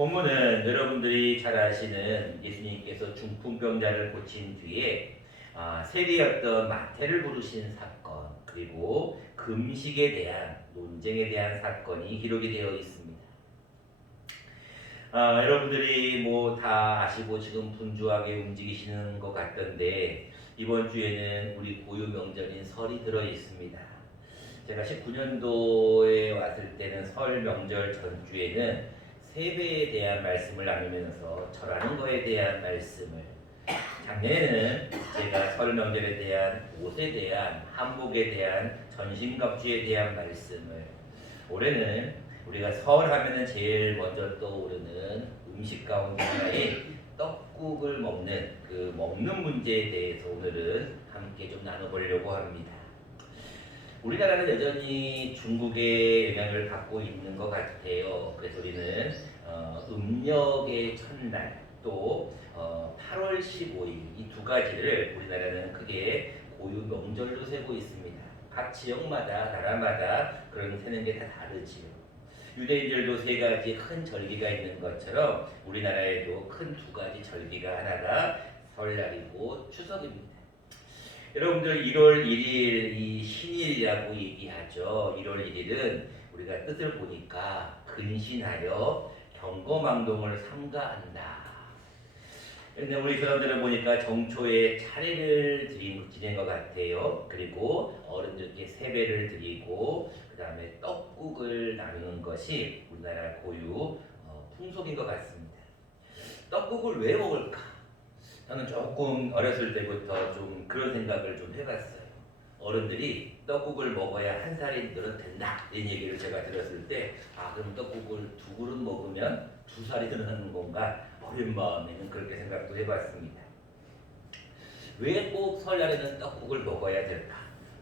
본문은 여러분들이 잘 아시는 예수님께서 중풍병자를 고친 뒤에 세리였던 마태를 부르신 사건, 그리고 금식에 대한 논쟁에 대한 사건이 기록이 되어 있습니다. 여러분들이 뭐 다 아시고 지금 분주하게 움직이시는 것 같던데, 이번 주에는 우리 고유 명절인 설이 들어 있습니다. 제가 19년도에 왔을 때는 설 명절 전주에는 세배에 대한 말씀을 나누면서 절하는 거에 대한 말씀을, 작년에는 제가 설 명절에 대한 옷에 대한, 한복에 대한, 전신갑주에 대한 말씀을, 올해는 우리가 설 하면은 제일 먼저 떠오르는 음식 가운데 하나인 떡국을 먹는 그 먹는 문제에 대해서 오늘은 함께 좀 나눠보려고 합니다. 우리나라는 여전히 중국의 영향을 받고 있는 것 같아요. 그래서 우리는 음력의 첫날 또 8월 15일 이 두 가지를 우리나라는 크게 고유 명절로 세고 있습니다. 각 지역마다 나라마다 그런 세는 게 다 다르지요. 유대인들도 세 가지 큰 절기가 있는 것처럼 우리나라에도 큰 두 가지 절기가 하나가 설날이고 추석입니다. 여러분들 1월 1일 이 신일이라고 얘기하죠. 1월 1일은 우리가 뜻을 보니까 근신하여 경거망동을 삼가한다. 근데 우리 사람들은 보니까 정초에 차례를 지낸 것 같아요. 그리고 어른들께 세배를 드리고 그 다음에 떡국을 나누는 것이 우리나라 고유 풍속인 것 같습니다. 떡국을 왜 먹을까? 저는 조금 어렸을 때부터 좀 그런 생각을 좀 해봤어요. 어른들이 떡국을 먹어야 한 살이 늘어난다 이런 얘기를 제가 들었을 때, 그럼 떡국을 두 그릇 먹으면 두 살이 늘어나는 건가? 어린 마음에는 그렇게 생각도 해봤습니다. 왜 꼭 설날에는 떡국을 먹어야 될까?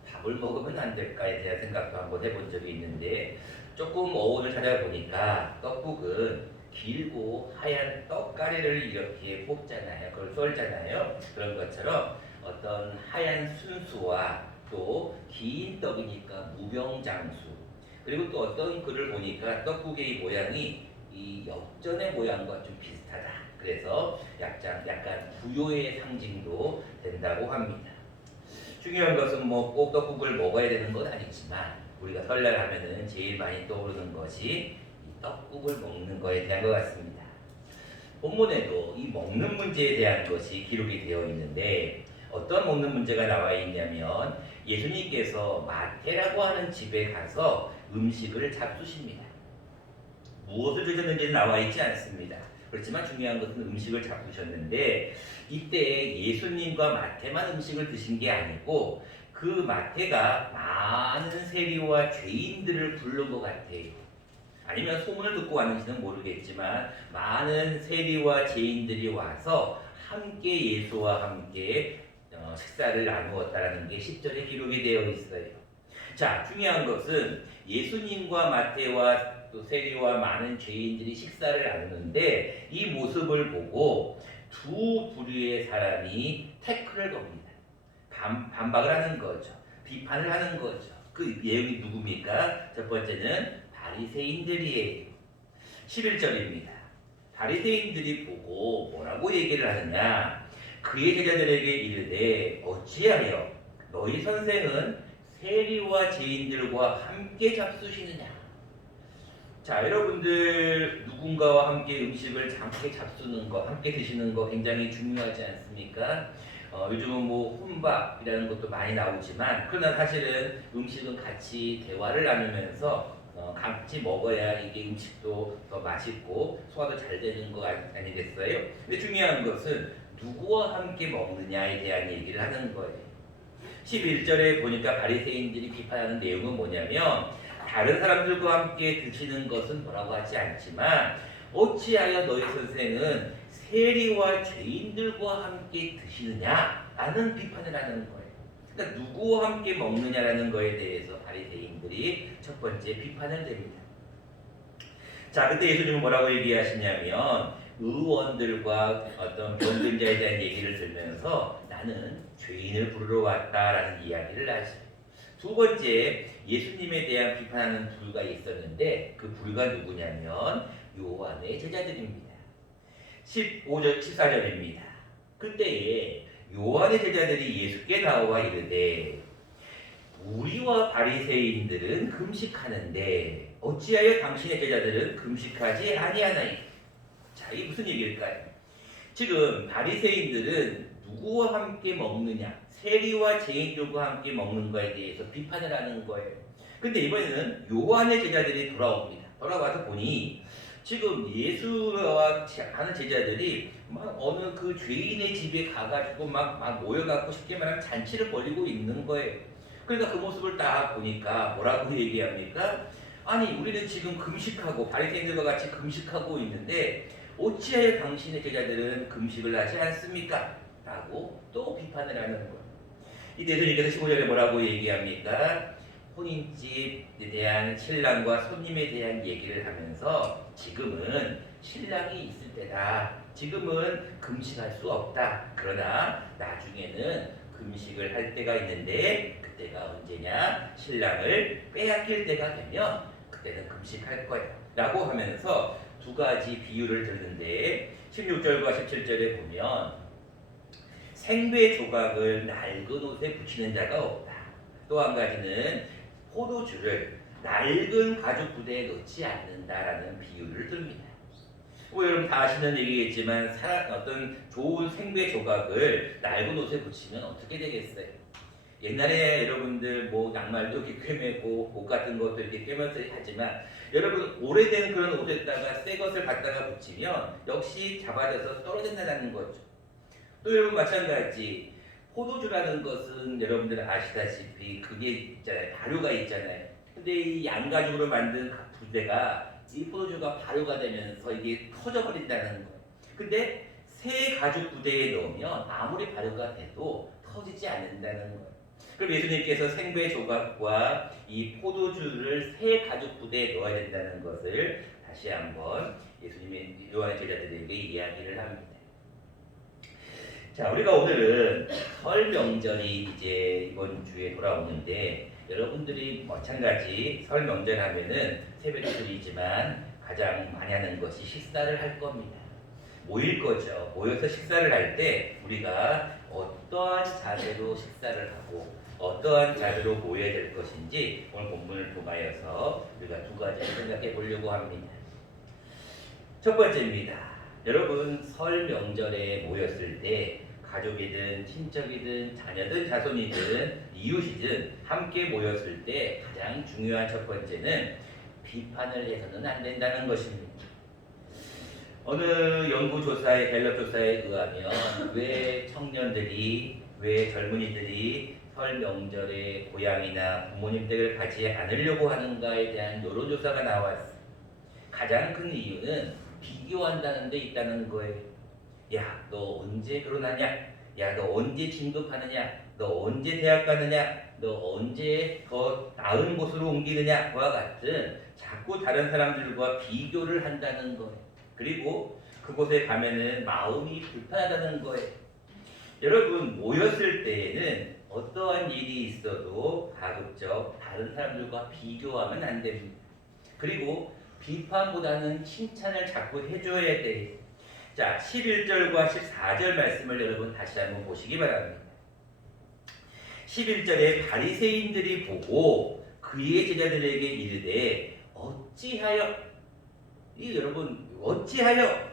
밥을 먹으면 안 될까에 대한 생각도 한번 해본 적이 있는데, 조금 어원을 찾아보니까 떡국은 길고 하얀 떡가래를 이렇게 뽑잖아요. 그걸 썰잖아요. 그런 것처럼 어떤 하얀 순수와 또 긴 떡이니까 무병장수, 그리고 또 어떤 글을 보니까 떡국의 모양이 이 역전의 모양과 좀 비슷하다. 그래서 약간 부요의 상징도 된다고 합니다. 중요한 것은 뭐 꼭 떡국을 먹어야 되는 건 아니지만, 우리가 설날 하면은 제일 많이 떠오르는 것이 이 떡국을 먹는 거에 대한 것 같습니다. 본문에도 이 먹는 문제에 대한 것이 기록이 되어 있는데, 어떤 먹는 문제가 나와 있냐면 예수님께서 마태라고 하는 집에 가서 음식을 잡수십니다. 무엇을 드셨는지는 나와 있지 않습니다. 그렇지만 중요한 것은 음식을 잡수셨는데, 이때 예수님과 마태만 음식을 드신 게 아니고 그 마태가 많은 세리와 죄인들을 부른 것 같아요. 아니면 소문을 듣고 왔는지는 모르겠지만 많은 세리와 죄인들이 와서 함께 예수와 함께 식사를 나누었다라는 게 10절에 기록이 되어 있어요. 자, 중요한 것은 예수님과 마태와 또 세리와 많은 죄인들이 식사를 나누는데, 이 모습을 보고 두 부류의 사람이 태클을 겁니다. 반박을 하는 거죠. 비판을 하는 거죠. 그 내용이 누굽니까? 첫 번째는 바리새인들이에요. 11절입니다. 바리새인들이 보고 뭐라고 얘기를 하느냐? 그의 제자들에게 이르되 어찌하여 너희 선생은 세리와 죄인들과 함께 잡수시느냐? 자, 여러분들 누군가와 함께 음식을 함께 잡수는 거, 함께 드시는 거 굉장히 중요하지 않습니까? 요즘은 뭐 혼밥이라는 것도 많이 나오지만, 그러나 사실은 음식은 같이 대화를 나누면서 같이 먹어야 이게 음식도 더 맛있고 소화도 잘 되는 거 아니겠어요? 근데 중요한 것은 누구와 함께 먹느냐에 대한 얘기를 하는 거예요. 11절에 보니까 바리새인들이 비판하는 내용은 뭐냐면, 다른 사람들과 함께 드시는 것은 뭐라고 하지 않지만 어찌하여 너희 선생은 세리와 죄인들과 함께 드시느냐라는 비판을 하는 거예요. 그러니까 누구와 함께 먹느냐라는 거에 대해서 바리새인들이 첫 번째 비판을 냅니다. 자, 그때 예수님은 뭐라고 얘기하시냐면, 의원들과 어떤 변증자에 대한 얘기를 들으면서 나는 죄인을 부르러 왔다라는 이야기를 하셔요. 두 번째, 예수님에 대한 비판하는 부류가 있었는데, 그 부류가 누구냐면 요한의 제자들입니다. 15절 14절입니다. 그때에 요한의 제자들이 예수께 나와 이르되 우리와 바리새인들은 금식하는데 어찌하여 당신의 제자들은 금식하지 아니하나이까? 자, 이게 무슨 얘기일까요? 지금 바리새인들은 누구와 함께 먹느냐, 세리와 죄인들과 함께 먹는 거에 대해서 비판을 하는 거예요. 근데 이번에는 요한의 제자들이 돌아옵니다. 돌아와서 보니 지금 예수와 하는 제자들이 막 어느 그 죄인의 집에 가가지고 막 모여갖고 쉽게 말하면 잔치를 벌이고 있는 거예요. 그러니까 그 모습을 딱 보니까 뭐라고 얘기합니까? 아니, 우리는 지금 금식하고 바리새인들과 같이 금식하고 있는데 어찌하여 당신의 제자들은 금식을 하지 않습니까? 라고 또 비판을 하는 거예요. 이 예수님께서 15절에 뭐라고 얘기합니까? 혼인집에 대한 신랑과 손님에 대한 얘기를 하면서 지금은 신랑이 있을 때다. 지금은 금식할 수 없다. 그러나 나중에는 금식을 할 때가 있는데 그때가 언제냐? 신랑을 빼앗길 때가 되면 그때는 금식할 거야. 라고 하면서 두 가지 비유를 드는데 16절과 17절에 보면 생배 조각을 낡은 옷에 붙이는 자가 없다. 또 한 가지는 포도주를 낡은 가죽 부대에 넣지 않는다라는 비유를 듭니다. 뭐 여러분 다 아시는 얘기겠지만 어떤 좋은 생배 조각을 낡은 옷에 붙이면 어떻게 되겠어요? 옛날에 여러분들 뭐 양말도 이렇게 꿰매고 옷 같은 것도 이렇게 꿰면서 하지만 여러분 오래된 그런 옷에다가 새 것을 갖다가 붙이면 역시 잡아져서 떨어진다는 거죠. 또 여러분 마찬가지 포도주라는 것은 여러분들 아시다시피 그게 있잖아요. 발효가 있잖아요. 근데 이 양가죽으로 만든 부대가 이 포도주가 발효가 되면서 이게 터져버린다는 거예요. 근데 새 가죽 부대에 넣으면 아무리 발효가 돼도 터지지 않는다는 거예요. 그럼 예수님께서 생배 조각과 이 포도주를 새 가죽 부대에 넣어야 된다는 것을 다시 한번 예수님의 요한의 제자들에게 이야기를 합니다. 자, 우리가 오늘은 설 명절이 이제 이번 주에 돌아오는데 여러분들이 마찬가지 설 명절 하면은 세배도 드리지만 가장 많이 하는 것이 식사를 할 겁니다. 모일 거죠. 모여서 식사를 할 때 우리가 어떠한 자세로 식사를 하고 어떠한 자세로 모여야 될 것인지 오늘 본문을 통하여서 우리가 두 가지를 생각해 보려고 합니다. 첫 번째입니다. 여러분 설 명절에 모였을 때 가족이든 친척이든 자녀든 자손이든 이웃이든 함께 모였을 때 가장 중요한 첫 번째는 비판을 해서는 안 된다는 것입니다. 어느 연구조사의 갤럽조사에 의하면 왜 청년들이 왜 젊은이들이 설 명절에 고향이나 부모님 댁을 가지 않으려고 하는가에 대한 여론조사가 나왔어요. 가장 큰 이유는 비교한다는 데 있다는 거예요. 야, 너 언제 결혼하냐? 야, 너 언제 진급하느냐? 너 언제 대학 가느냐? 너 언제 더 나은 곳으로 옮기느냐? 와 같은 자꾸 다른 사람들과 비교를 한다는 거예요. 그리고 그곳에 가면은 마음이 불편하다는 거예요. 여러분 모였을 때에는 어떠한 일이 있어도 가급적 다른 사람들과 비교하면 안 됩니다. 그리고 비판보다는 칭찬을 자꾸 해줘야 돼요. 자, 11절과 14절 말씀을 여러분 다시 한번 보시기 바랍니다. 11절에 바리새인들이 보고 그의 제자들에게 이르되 어찌하여 여러분 어찌하여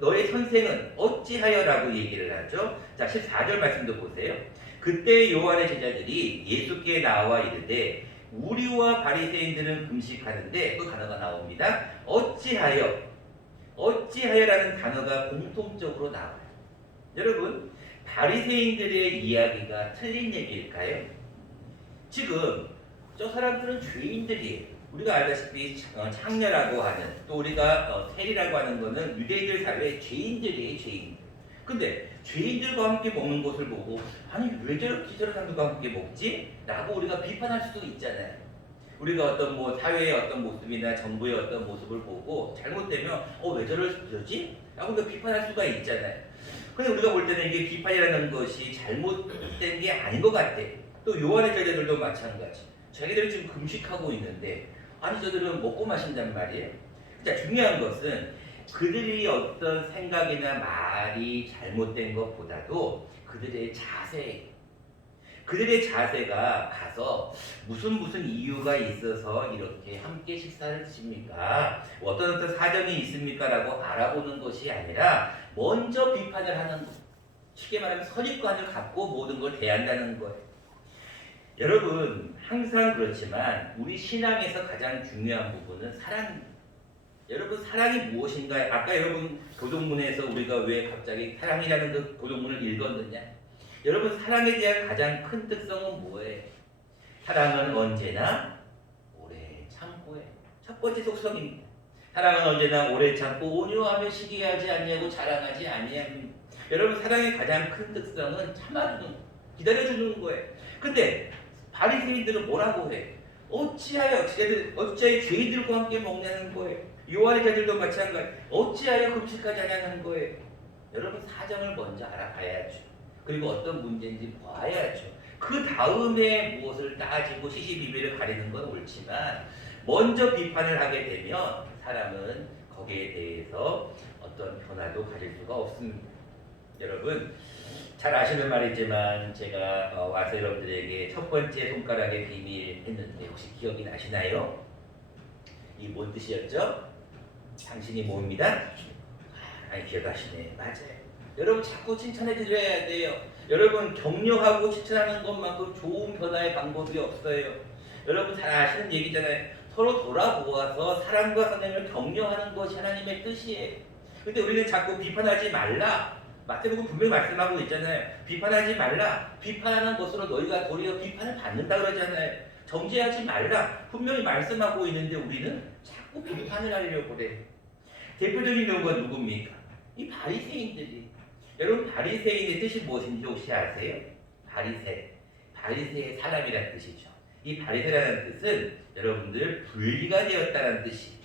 너의 선생은 어찌하여라고 얘기를 하죠. 자, 14절 말씀도 보세요. 그때 요한의 제자들이 예수께 나와 이르되 우리와 바리새인들은 금식하는데 그 단어가 나옵니다. 어찌하여라는 단어가 공통적으로 나와요. 여러분 바리새인들의 이야기가 틀린 얘기일까요? 지금 저 사람들은 죄인들이에요. 우리가 알다시피 창녀라고 하는 또 우리가 세리라고 하는 거는 유대인들 사회의 죄인들이에요. 죄인들. 근데 죄인들과 함께 먹는 것을 보고 아니 왜 저렇게 저런 사람들과 함께 먹지? 라고 우리가 비판할 수도 있잖아요. 우리가 어떤 뭐 사회의 어떤 모습이나 정부의 어떤 모습을 보고 잘못되면 왜 저러지? 라고 우리가 비판할 수가 있잖아요. 근데 우리가 볼 때는 이게 비판이라는 것이 잘못된 게 아닌 것 같아. 또 요한의 제자들도 마찬가지. 자기들은 지금 금식하고 있는데 아니 저들은 먹고 마신단 말이에요. 자, 중요한 것은 그들이 어떤 생각이나 말이 잘못된 것보다도 그들의 자세가 가서 무슨 이유가 있어서 이렇게 함께 식사를 드십니까? 어떤 사정이 있습니까? 라고 알아보는 것이 아니라 먼저 비판을 하는 것. 쉽게 말하면 선입관을 갖고 모든 걸 대한다는 거예요. 여러분, 항상 그렇지만 우리 신앙에서 가장 중요한 부분은 사랑입니다. 여러분, 사랑이 무엇인가요? 아까 여러분 교동문에서 우리가 왜 갑자기 사랑이라는 그 교동문을 읽었느냐? 여러분, 사랑에 대한 가장 큰 특성은 뭐예요? 사랑은 언제나 오래 참고해요. 첫 번째 속성입니다. 사랑은 언제나 오래 참고 온유하며 시기하지 아니하고 자랑하지 아니합니다. 여러분, 사랑의 가장 큰 특성은 참아주는, 기다려주는 거예요. 근데 바리새인들은 뭐라고 해? 어찌하여 죄인들과 함께 먹냐는 거예요. 요한의 자들도 마찬가지. 어찌하여 금식하지 않냐는 거예요. 여러분, 사정을 먼저 알아봐야죠. 그리고 어떤 문제인지 봐야죠. 그 다음에 무엇을 따지고 시시비비를 가리는 건 옳지만 먼저 비판을 하게 되면 사람은 거기에 대해서 어떤 변화도 가질 수가 없습니다. 여러분, 잘 아시는 말이지만 제가 와서 여러분들에게 첫 번째 손가락의 비밀 했는데 혹시 기억이 나시나요? 이 뭔 뜻이었죠? 당신이 뭡니다? 기억하시네. 맞아요. 여러분, 자꾸 칭찬해 드려야 돼요. 여러분, 격려하고 칭찬하는 것만큼 좋은 변화의 방법이 없어요. 여러분, 잘 아시는 얘기잖아요. 서로 돌아보아서 사랑과 선행을 격려하는 것이 하나님의 뜻이에요. 근데 우리는 자꾸 비판하지 말라. 마태복음 분명히 말씀하고 있잖아요. 비판하지 말라. 비판하는 것으로 너희가 도리어 비판을 받는다 그러잖아요. 정죄하지 말라. 분명히 말씀하고 있는데 우리는 자꾸 비판을 하려고 그래. 대표적인 경우가 누굽니까? 이 바리새인들이. 여러분, 바리새인의 뜻이 무엇인지 혹시 아세요? 바리새의 사람이라는 뜻이죠. 이 바리새라는 뜻은 여러분들 분리가 되었다는 뜻이에요.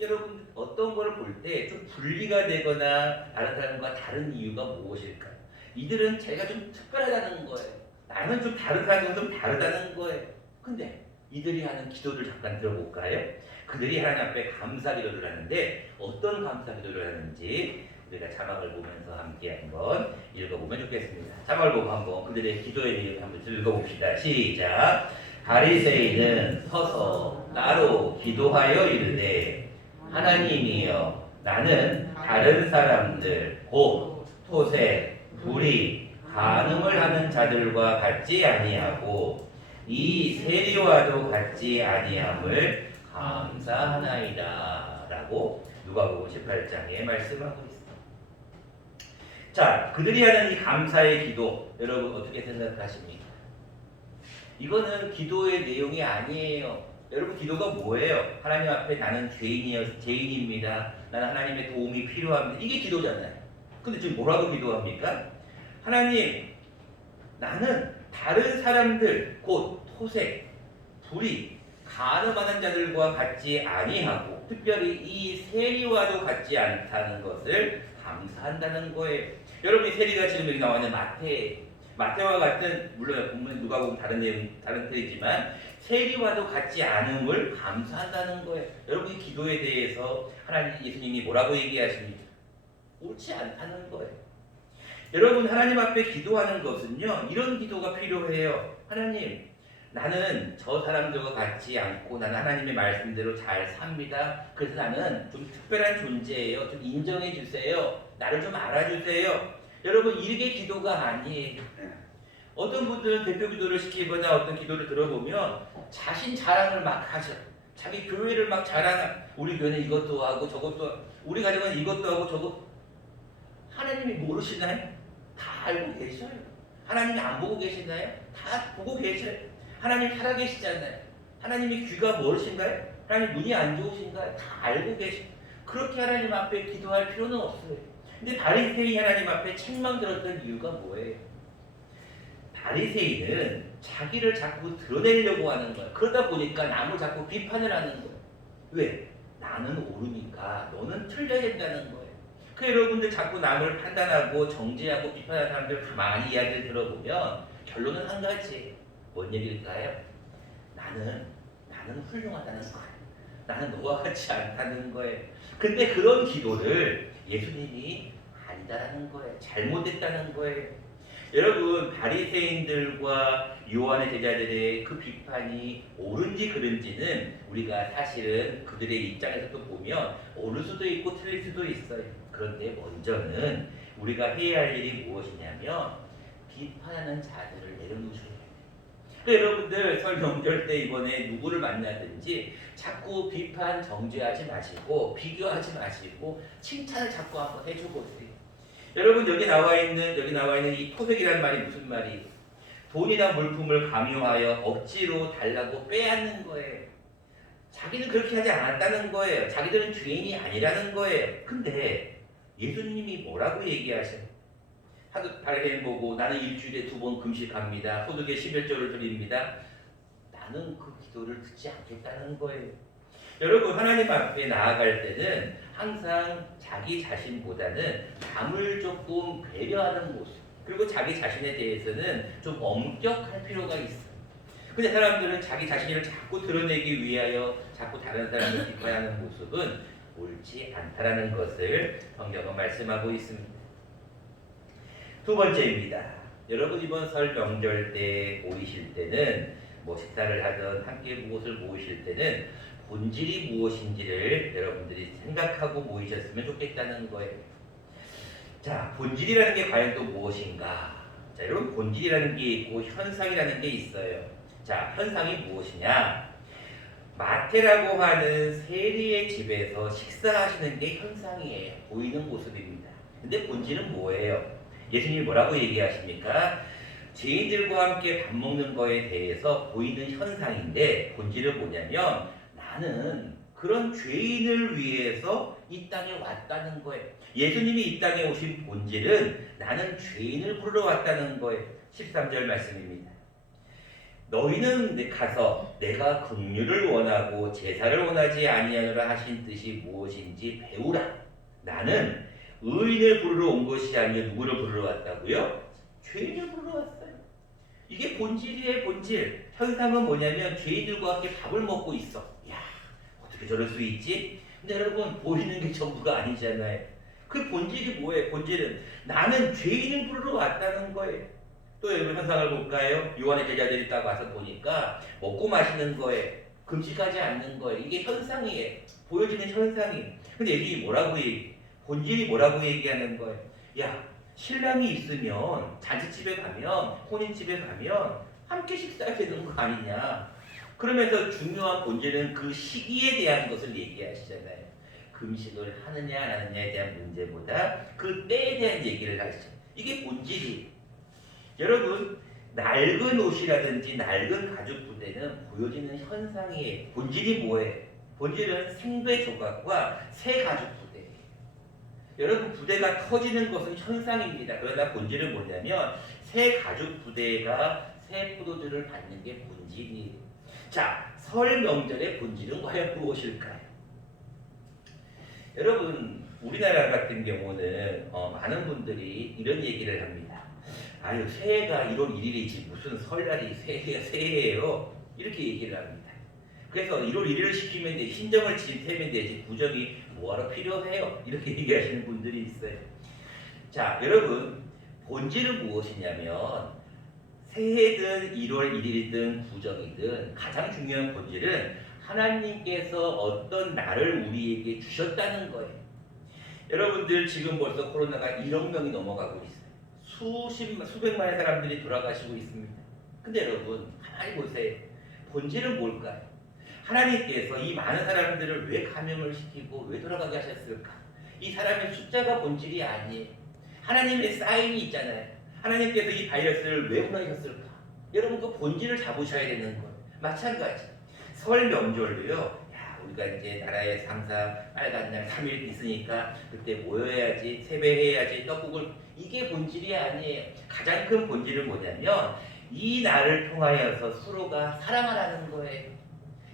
여러분 어떤 거를 볼 때 좀 분리가 되거나 다른 사람과 다른 이유가 무엇일까요? 이들은 제가 좀 특별하다는 거예요. 나는 좀 다른 사람과 좀 다르다는 거예요. 근데 이들이 하는 기도를 잠깐 들어볼까요? 그들이 하나님 앞에 감사 기도를 하는데 어떤 감사 기도를 하는지 우리가 자막을 보면서 함께 한번 읽어보면 좋겠습니다. 자막을 보고 한번 그들의 기도에 대해 한번 읽어봅시다. 시작. 바리새인은 서서 따로 기도하여 이르되 하나님이여, 나는 다른 사람들 곧 토색, 불의, 간음을 하는 자들과 같지 아니하고 이 세리와도 같지 아니함을 감사하나이다 라고 누가복음 18장에 말씀하고 있습니다. 자, 그들이 하는 이 감사의 기도, 여러분 어떻게 생각하십니까? 이거는 기도의 내용이 아니에요. 여러분, 기도가 뭐예요? 하나님 앞에 나는 죄인입니다. 나는 하나님의 도움이 필요합니다. 이게 기도잖아요. 근데 지금 뭐라고 기도합니까? 하나님, 나는 다른 사람들, 곧 토색, 불의, 간음하는 자들과 같지 아니하고 특별히 이 세리와도 같지 않다는 것을 감사한다는 거예요. 여러분, 이 세리가 지금 여기 나와 있는 마태와 같은, 물론 본문 누가복음 다른 내용, 다른 틀이지만 세리와도 같지 않음을 감사한다는 거예요. 여러분, 이 기도에 대해서 하나님, 예수님이 뭐라고 얘기하십니까? 옳지 않다는 거예요. 여러분, 하나님 앞에 기도하는 것은요, 이런 기도가 필요해요. 하나님, 나는 저 사람들과 같지 않고 나는 하나님의 말씀대로 잘 삽니다. 그래서 나는 좀 특별한 존재예요. 좀 인정해 주세요. 나를 좀 알아주세요. 여러분, 이게 기도가 아니에요. 어떤 분들은 대표 기도를 시키거나 어떤 기도를 들어보면 자신 자랑을 막 하셔. 자기 교회를 막 자랑하. 우리 교회는 이것도 하고 저것도 하고, 우리 가정은 이것도 하고 저것. 하나님이 모르시나요? 다 알고 계셔요. 하나님이 안 보고 계시나요? 다 보고 계셔요. 하나님 살아계시잖아요. 하나님이 귀가 멀으신가요? 하나님 눈이 안 좋으신가요? 다 알고 계셔. 그렇게 하나님 앞에 기도할 필요는 없어요. 근데 바리새인 하나님 앞에 책망 들었던 이유가 뭐예요? 바리새인은 자기를 자꾸 드러내려고 하는 거야. 그러다 보니까 남을 자꾸 비판을 하는 거야. 왜? 나는 옳으니까 너는 틀려야 된다는 거예요. 그 여러분들 자꾸 남을 판단하고 정죄하고 비판하는 사람들 가만히 이야기를 들어보면 결론은 한 가지. 뭔 얘기일까요? 나는 훌륭하다는 거예요. 나는 너와 같지 않다는 거예요. 근데 그런 기도를 예수님이 아니다라는 거예요. 잘못됐다는 거예요. 여러분, 바리새인들과 요한의 제자들의 그 비판이 옳은지 그른지는 우리가 사실은 그들의 입장에서 또 보면 옳을 수도 있고 틀릴 수도 있어요. 그런데 먼저는 우리가 해야 할 일이 무엇이냐면 비판하는 자들을 내려놓으셔야 돼요. 그러니까 여러분들 설 명절 때 이번에 누구를 만나든지 자꾸 비판 정죄하지 마시고 비교하지 마시고 칭찬을 자꾸 한번 해주보세요. 여러분, 여기 나와 있는 이 토색이라는 말이 무슨 말이에요? 돈이나 물품을 강요하여 억지로 달라고 빼앗는 거예요. 자기는 그렇게 하지 않았다는 거예요. 자기들은 죄인이 아니라는 거예요. 근데 예수님이 뭐라고 얘기하셔요? 하도 바리새인 보고 나는 일주일에 2번 금식합니다. 소득의 11조를 드립니다. 나는 그 기도를 듣지 않겠다는 거예요. 여러분, 하나님 앞에 나아갈 때는 항상 자기 자신보다는 남을 조금 배려하는 모습, 그리고 자기 자신에 대해서는 좀 엄격할 필요가 있어요. 근데 사람들은 자기 자신을 자꾸 드러내기 위하여 자꾸 다른 사람을 비판하는 모습은 옳지 않다라는 것을 성경은 말씀하고 있습니다. 두 번째입니다. 여러분, 이번 설 명절 때 모이실 때는 식사를 하든 함께 무엇을 모이실 때는 본질이 무엇인지를 여러분들이 생각하고 모이셨으면 좋겠다는 거예요. 자, 본질이라는 게 과연 또 무엇인가? 자, 여러분, 본질이라는 게 있고 현상이라는 게 있어요. 자, 현상이 무엇이냐? 마태라고 하는 세리의 집에서 식사하시는 게 현상이에요. 보이는 모습입니다. 근데 본질은 뭐예요? 예수님이 뭐라고 얘기하십니까? 죄인들과 함께 밥 먹는 거에 대해서 보이는 현상인데 본질은 뭐냐면 나는 그런 죄인을 위해서 이 땅에 왔다는 거예요. 예수님이 이 땅에 오신 본질은 나는 죄인을 부르러 왔다는 거예요. 13절 말씀입니다. 너희는 가서 내가 긍휼을 원하고 제사를 원하지 아니하노라 하신 뜻이 무엇인지 배우라. 나는 의인을 부르러 온 것이 아니라 누구를 부르러 왔다고요? 죄인을 부르러 왔어요. 이게 본질이에요, 본질. 현상은 뭐냐면 죄인들과 함께 밥을 먹고 있어. 야, 어떻게 저럴 수 있지? 근데 여러분, 보이는 게 전부가 아니잖아요. 그 본질이 뭐예요? 본질은 나는 죄인을 부르러 왔다는 거예요. 또 여러분, 현상을 볼까요? 요한의 제자들이 딱 와서 보니까 먹고 마시는 거예요. 금식하지 않는 거예요. 이게 현상이에요. 보여지는 현상이에요. 근데 예수님이 뭐라고 본질이 뭐라고 얘기하는 거예요? 야, 신랑이 있으면 잔치집에 가면 혼인집에 가면 함께 식사해야 되는 거 아니냐. 그러면서 중요한 본질은 그 시기에 대한 것을 얘기하시잖아요. 금식을 하느냐 안 하느냐에 대한 문제보다 그 때에 대한 얘기를 하시죠. 이게 본질이. 여러분, 낡은 옷이라든지 낡은 가죽 부대는 보여지는 현상이에요. 본질이 뭐예요? 본질은 생배 조각과 새 가죽 부대예요. 여러분, 부대가 터지는 것은 현상입니다. 그러나 본질은 뭐냐면 새 가죽 부대가 새 포도주를 받는 게 본질이에요. 자, 설 명절의 본질은 과연 무엇일까요? 여러분, 우리나라 같은 경우는 많은 분들이 이런 얘기를 합니다. 아유, 새해가 1월 1일이지 무슨 설날이 새해예요. 이렇게 얘기를 합니다. 그래서 1월 1일을 시키면 되지, 신정을 지내면 되지, 부정이 뭐하러 필요해요? 이렇게 얘기하시는 분들이 있어요. 자, 여러분, 본질은 무엇이냐면 새해든 1월 1일이든 부정이든 가장 중요한 본질은 하나님께서 어떤 날을 우리에게 주셨다는 거예요. 여러분들, 지금 벌써 코로나가 1억 명이 넘어가고 있어요. 수백만의 사람들이 돌아가시고 있습니다. 근데 여러분, 가만히 보세요. 본질은 뭘까요? 하나님께서 이 많은 사람들을 왜 감염을 시키고 왜 돌아가게 하셨을까? 이 사람의 숫자가 본질이 아니에요. 하나님의 사인이 있잖아요. 하나님께서 이 바이러스를 왜 보내셨을까? 여러분, 그 본질을 잡으셔야 되는 거예요. 마찬가지. 설 명절도요. 우리가 이제 나라에 항상 빨간 날 3일 있으니까 그때 모여야지, 세배해야지, 떡국을, 이게 본질이 아니에요. 가장 큰 본질은 뭐냐면 이 날을 통하여서 서로가 사랑하라는 거예요.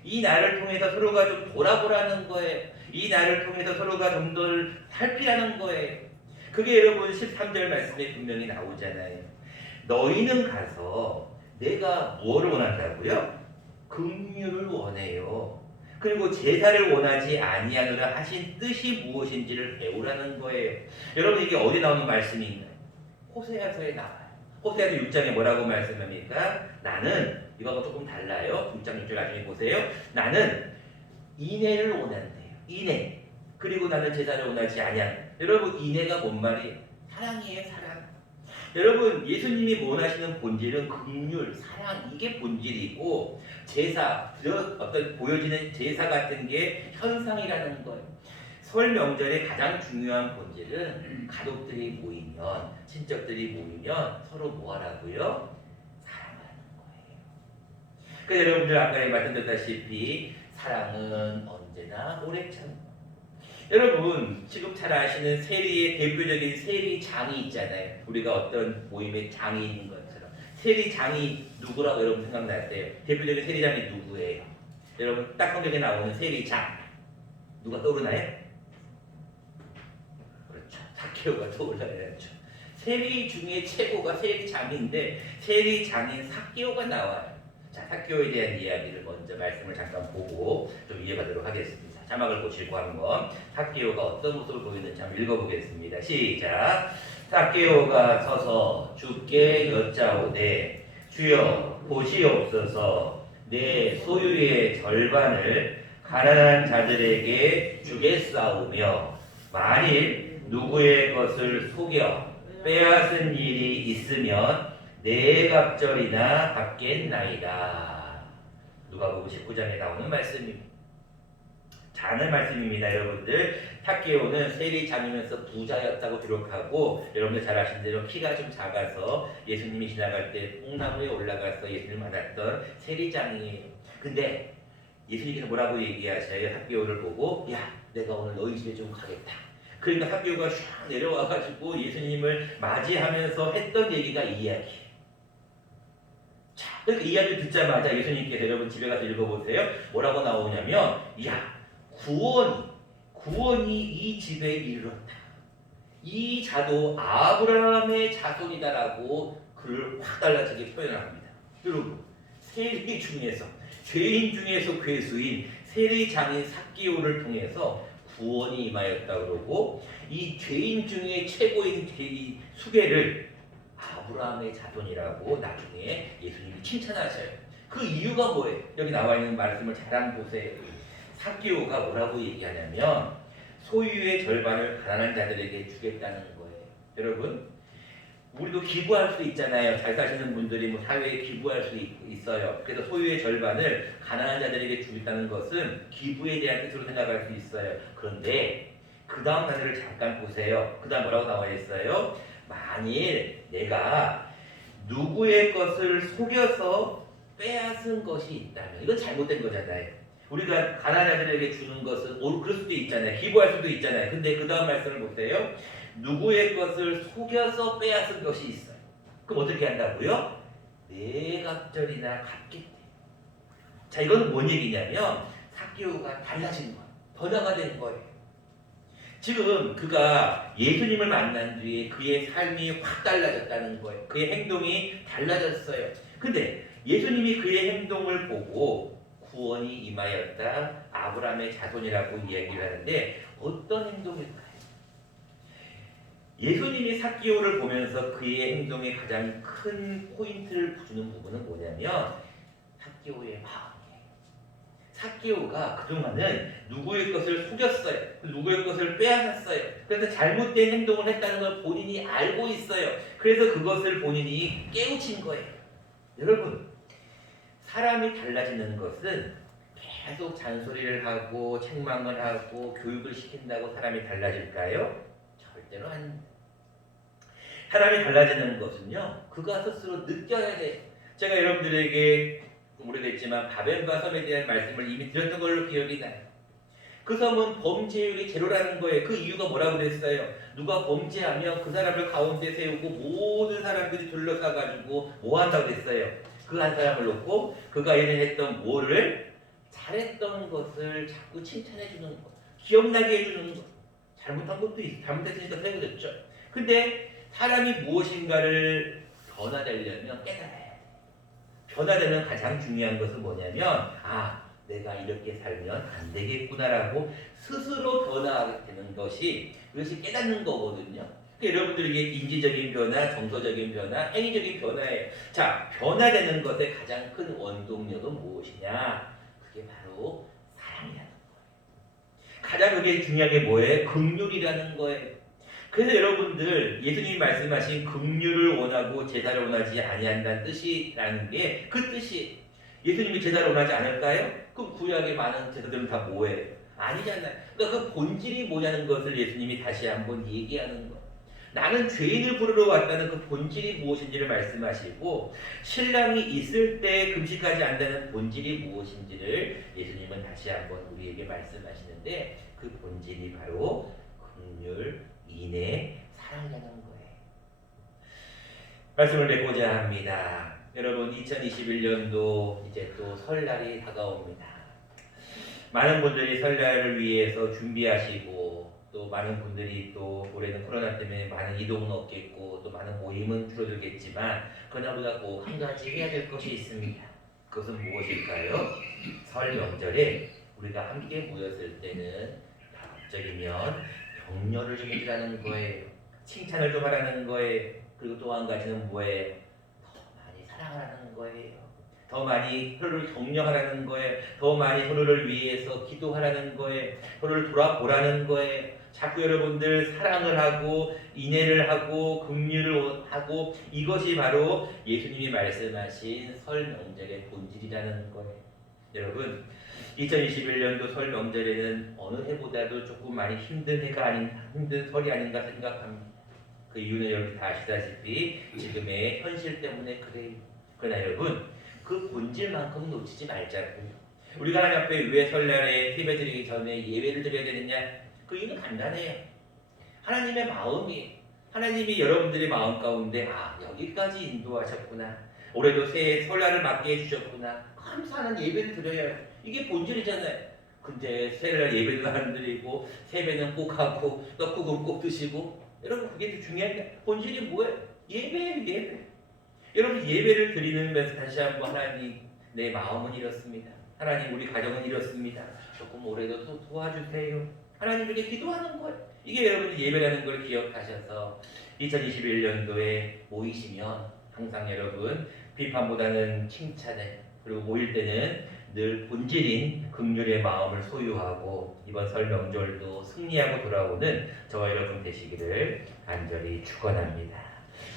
이 날을 통해서 서로가 좀 돌아보라는 거예요. 이 날을 통해서 서로가 좀 더 살피라는 거예요. 그게 여러분 13절 말씀에 분명히 나오잖아요. 너희는 가서 내가 무엇을 원한다고요? 긍휼을 원해요. 그리고 제사를 원하지 아니하노라 하신 뜻이 무엇인지를 배우라는 거예요. 여러분 이게 어디 나오는 말씀인가요? 호세아서에 나와요. 호세아서 6장에 뭐라고 말씀합니까? 나는 이거하고 조금 달라요. 6장 6절 나중에 보세요. 나는 인애를 원한대요. 인애. 그리고 나는 제사를 원하지 아니한. 여러분 인애가 뭔 말이에요? 사랑이에요. 사랑. 여러분 예수님이 원하시는 본질은 긍휼, 사랑 이게 본질이고 제사, 어떤 보여지는 제사 같은 게 현상이라는 거예요. 설 명절의 가장 중요한 본질은 가족들이 모이면, 친척들이 모이면 서로 뭐 하라고요? 사랑하는 거예요. 그래서 여러분들 아까 말씀드렸다시피 사랑은 언제나 오래 참고. 여러분 지금 잘 아시는 세리의 대표적인 세리장이 있잖아요. 우리가 어떤 모임에 장이 있는 것처럼 세리장이 누구라고 여러분 생각나세요? 대표적인 세리장이 누구예요? 여러분 딱 성경에 나오는 세리장 누가 떠오르나요? 그렇죠. 삭개오가 떠올라야죠. 세리 중에 최고가 세리장인데 세리장인 삭개오가 나와요. 자, 삭개오에 대한 이야기를 먼저 말씀을 잠깐 보고 좀 이해하도록 하겠습니다. 자막을 보시고 한번 삭개오가 어떤 모습을 보이는지 한번 읽어보겠습니다. 시작. 삭개오가 서서 주께 여짜오되 주여 보시옵소서 내 소유의 절반을 가난한 자들에게 주겠사오며 만일 누구의 것을 속여 빼앗은 일이 있으면 네 갑절이나 갚겠나이다. 누가복음 19장에 나오는 말씀입니다. 자는 말씀입니다. 여러분들 삭개오는 세리장이면서 부자였다고 기록하고 여러분들 잘 아시는 대로 키가 좀 작아서 예수님이 지나갈 때 뽕나무에 올라가서 예수님을 만났던 세리장이에요. 근데 예수님께서 뭐라고 얘기하셔요? 삭개오를 보고 야 내가 오늘 너희 집에 좀 가겠다. 그러니까 삭개오가 샥 내려와가지고 예수님을 맞이하면서 했던 얘기가 이 이야기예요. 자, 그러니까 이 이야기를 듣자마자 예수님께서 여러분 집에 가서 읽어보세요. 뭐라고 나오냐면 야 구원이 이 집에 이르렀다. 이 자도 아브라함의 자손이다라고 글을 확 달라지게 표현을 합니다. 여러분 세리 중에서 죄인 중에서 괴수인 세리장인 삭개오를 통해서 구원이 임하였다 그러고 이 죄인 중에 최고인 이 수괴를 아브라함의 자손이라고 나중에 예수님이 칭찬하셔요. 그 이유가 뭐예요? 여기 나와 있는 말씀을 잘 한번 보세요. 삭개오가 뭐라고 얘기하냐면 소유의 절반을 가난한 자들에게 주겠다는 거예요. 여러분 우리도 기부할 수 있잖아요. 잘 사시는 분들이 뭐 사회에 기부할 수 있어요. 그래서 소유의 절반을 가난한 자들에게 주겠다는 것은 기부에 대한 뜻으로 생각할 수 있어요. 그런데 그 다음 단어를 잠깐 보세요. 그 다음 뭐라고 나와 있어요? 만일 내가 누구의 것을 속여서 빼앗은 것이 있다면 이건 잘못된 거잖아요. 우리가 가난한 자들에게 주는 것은 그럴 수도 있잖아요. 기부할 수도 있잖아요. 근데 그 다음 말씀을 보세요. 누구의 것을 속여서 빼앗은 것이 있어요. 그럼 어떻게 한다고요? 네 갑절이나 갚겠대. 자, 이거는 뭔 얘기냐면 삭개오가 달라진 거예요. 변화가 된 거예요. 지금 그가 예수님을 만난 뒤에 그의 삶이 확 달라졌다는 거예요. 그의 행동이 달라졌어요. 근데 예수님이 그의 행동을 보고 구원이 임하였다. 아브라함의 자손이라고 이야기를 하는데 어떤 행동일까요? 예수님이 삭개오를 보면서 그의 행동에 가장 큰 포인트를 주는 부분은 뭐냐면 삭개오의 마음이에요. 삭개오가 그동안은 누구의 것을 속였어요. 누구의 것을 빼앗았어요. 그래서 잘못된 행동을 했다는 걸 본인이 알고 있어요. 그래서 그것을 본인이 깨우친 거예요. 여러분 사람이 달라지는 것은 계속 잔소리를 하고 책망을 하고 교육을 시킨다고 사람이 달라질까요? 절대로 아닙니다. 사람이 달라지는 것은요 그가 스스로 느껴야 돼요. 제가 여러분들에게 좀 오래됐지만 바벨과 섬에 대한 말씀을 이미 드렸던 걸로 기억이 나요. 그 섬은 범죄율이 제로라는 거예요. 그 이유가 뭐라고 그랬어요? 누가 범죄하면 그 사람을 가운데 세우고 모든 사람들이 둘러싸가지고 뭐 한다고 그랬어요? 그 한 사람을 놓고 그가 예전에 했던 뭐를 잘했던 것을 자꾸 칭찬해 주는 것, 기억나게 해주는 것. 잘못한 것도 있어. 잘못했으니까 세워졌죠. 근데 사람이 무엇인가를 변화되려면 깨달아야 돼. 변화되는 가장 중요한 것은 뭐냐면 내가 이렇게 살면 안 되겠구나라고 스스로 변화하게 되는 것이 이것이 깨닫는 거거든요. 그러니까 여러분들에게 인지적인 변화, 정서적인 변화, 행위적인 변화에 자 변화되는 것의 가장 큰 원동력은 무엇이냐? 그게 바로 사랑이라는 거예요. 가장 그게 중요한 게 뭐예요? 긍휼이라는 거예요. 그래서 여러분들 예수님이 말씀하신 긍휼을 원하고 제사를 원하지 아니한다는 뜻이라는 게 그 뜻이 예수님이 제사를 원하지 않을까요? 그럼 구약의 많은 제사들은 다 뭐예요? 아니잖아요. 그러니까 그 본질이 뭐냐는 것을 예수님이 다시 한번 얘기하는 거예요. 나는 죄인을 부르러 왔다는 그 본질이 무엇인지를 말씀하시고 신랑이 있을 때 금식하지 않는다는 본질이 무엇인지를 예수님은 다시 한번 우리에게 말씀하시는데 그 본질이 바로 긍휼, 인애, 사랑이라는 거예요. 말씀을 맺고자 합니다. 여러분 2021년도 이제 또 설날이 다가옵니다. 많은 분들이 설날을 위해서 준비하시고 또 많은 분들이 또 올해는 코로나 때문에 많은 이동은 없겠고 또 많은 모임은 줄어들겠지만 그러나 우리가 꼭 한 가지 해야 될 것이 있습니다. 그것은 무엇일까요? 설 명절에 우리가 함께 모였을 때는 다음적이면 격려를 좀 해주라는 거예요. 칭찬을 좀 하라는 거예요. 그리고 또 한 가지는 뭐예요? 더 많이 사랑하라는 거예요. 더 많이 서로를 격려하라는 거예요. 더 많이 서로를 위해서 기도하라는 거예요. 서로를 돌아보라는 거예요. 자꾸 여러분들 사랑을 하고 인애를 하고 긍휼을 하고 이것이 바로 예수님이 말씀하신 설 명절의 본질이라는 거예요. 여러분 2021년도 설 명절에는 어느 해보다도 조금 많이 힘든 해가 힘든 설이 아닌가 생각합니다. 그 이유는 여러분 다 아시다시피 지금의 현실 때문에 그래요. 그러나 여러분 그 본질만큼 놓치지 말자고요. 우리가 하나님 앞에 왜 설날에 예배 드리기 전에 예배를 드려야 되느냐? 그 이유는 간단해요. 하나님의 마음이 하나님이 여러분들의 마음 가운데 여기까지 인도하셨구나. 올해도 새해 설날을 맞게 해주셨구나. 감사하는 예배를 드려야 해요. 이게 본질이잖아요. 근데 설날 예배도 안 드리고 세배는 꼭 하고 떡국은 꼭 드시고 여러분 그게 더 중요한 게 본질이 뭐예요? 예배예요. 예배. 여러분 예배를 드리면서 다시 한번 하나님 내 마음은 이렇습니다. 하나님 우리 가정은 이렇습니다. 조금 올해도 또 도와주세요. 하나님에게 기도하는 거예요. 이게 여러분이 예배라는 걸 기억하셔서 2021년도에 모이시면 항상 여러분 비판보다는 칭찬을 그리고 모일 때는 늘 본질인 긍휼의 마음을 소유하고 이번 설 명절도 승리하고 돌아오는 저와 여러분 되시기를 간절히 축원합니다.